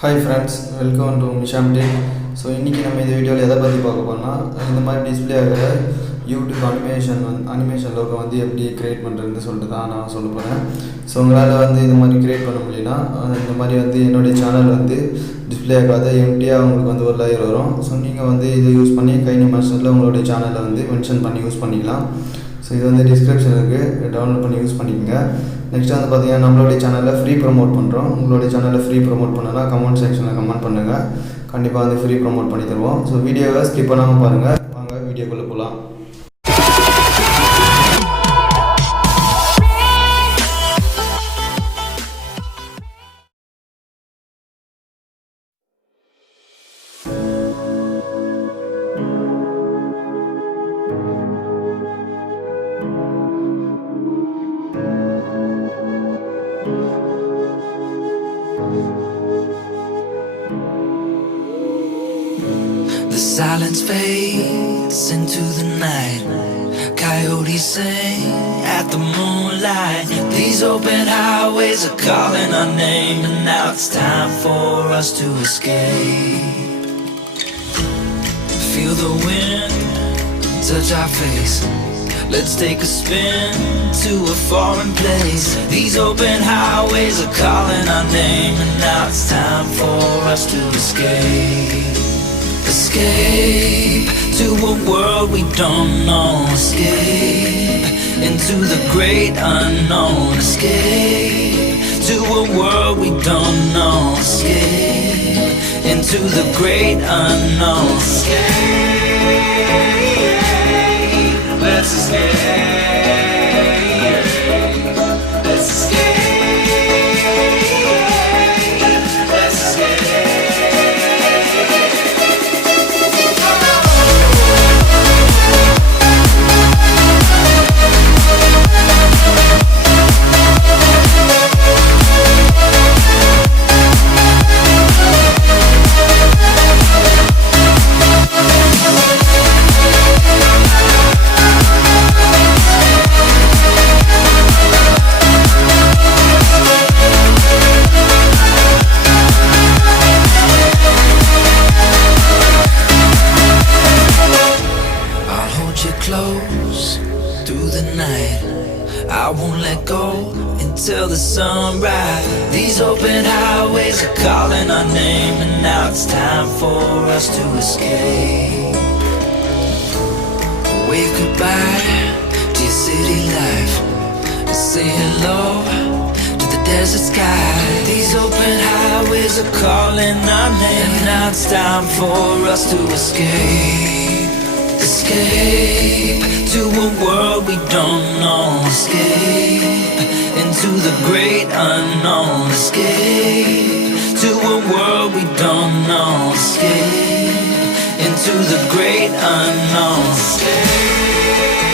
Hi friends, welcome to Misham Tech. So இன்னைக்கு நம்ம இந்த வீடியோவில் எதை பற்றி பார்க்க போறோம்னா இந்த மாதிரி டிஸ்பிளே ஆகிற யூடியூப் அனிமேஷன் லோகோ வந்து எப்படி கிரியேட் பண்ணுறதுன்னு சொல்லிட்டு தான் நான் சொல்ல போகிறேன். ஸோ உங்களால் வந்து இந்த மாதிரி கிரியேட் பண்ண முடியும்னா இந்த மாதிரி வந்து என்னுடைய சேனல் வந்து டிஸ்பிளே ஆகாத எம்டியாக உங்களுக்கு வந்து ஒரு லேயர் வரும். ஸோ நீங்கள் வந்து இதை யூஸ் பண்ணி கைனிமாஸ்டரில் உங்களுடைய சேனலை வந்து மென்ஷன் பண்ணி யூஸ் பண்ணிக்கலாம். ஸோ இது வந்து டிஸ்கிரிப்ஷன் இருக்குது, டவுன்லோட் பண்ணி யூஸ் பண்ணிக்கோங்க. நெக்ஸ்ட் வந்து பார்த்தீங்கன்னா நம்மளுடைய சேனலில் ஃப்ரீ ப்ரமோட் பண்ணுறோம். உங்களுடைய சேனலில் ஃப்ரீ ப்ரமோட் பண்ணலாம், கமெண்ட் செக்ஷனில் கமெண்ட் பண்ணுங்கள், கண்டிப்பாக வந்து ஃப்ரீ ப்ரமோட் பண்ணி தருவோம். ஸோ வீடியோவை ஸ்கிப் பண்ணாமல் பாருங்கள். வாங்க வீடியோக்குள்ளே போகலாம். The silence fades into the night. Coyotes sing at the moonlight. These open highways are calling our name, and now it's time for us to escape. Feel the wind touch our face. Let's take a spin to a foreign place. These open highways are calling our name, and now it's time for us to escape. Escape to a world we don't know. Escape into the great unknown. Escape to a world we don't know. Escape into the great unknown. Escape, let's escape. Let's escape. Close through the night, I won't let go until the sunrise. These open highways are calling our name, and now it's time for us to escape. Wave goodbye to your city life, and say hello to the desert sky. These open highways are calling our name, and now it's time for us to escape. Escape to a world we don't know. Escape into the great unknown. Escape to a world we don't know. Escape into the great unknown. Escape,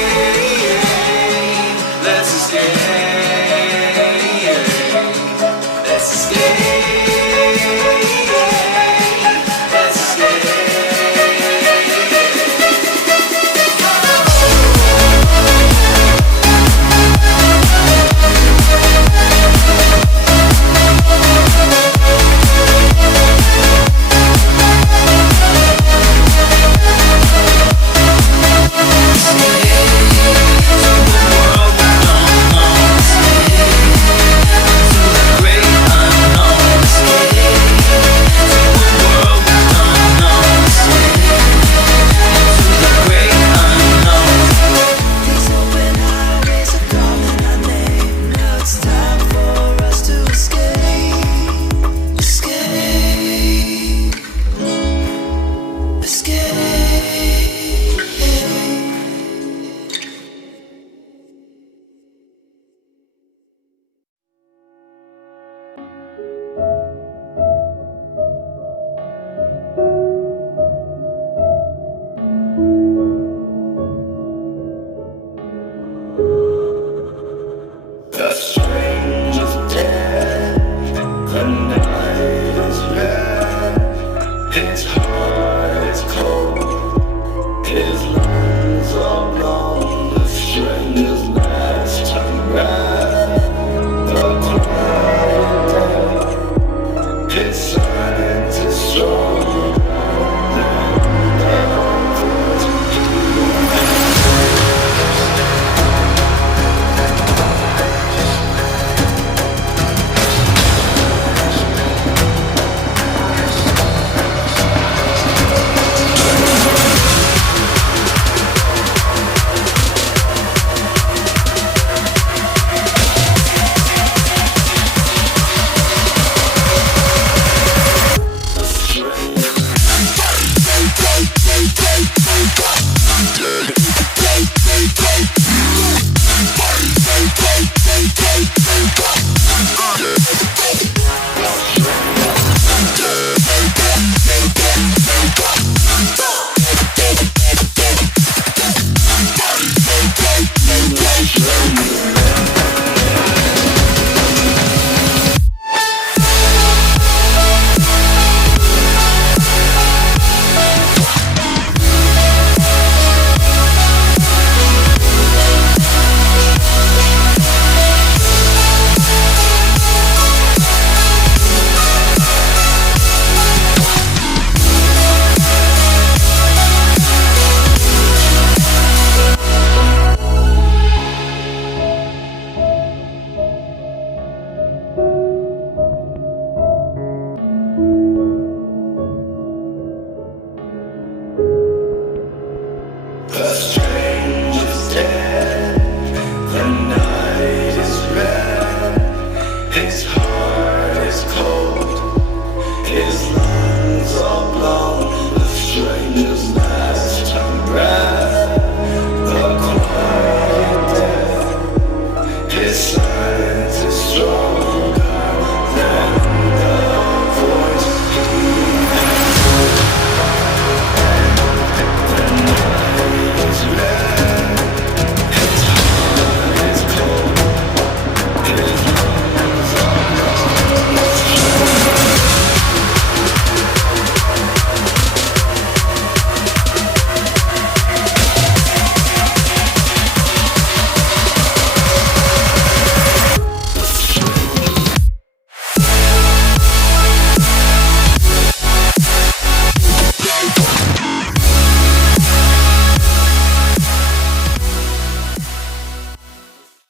let's escape. Let's escape. The strange is dead, the night is red, it's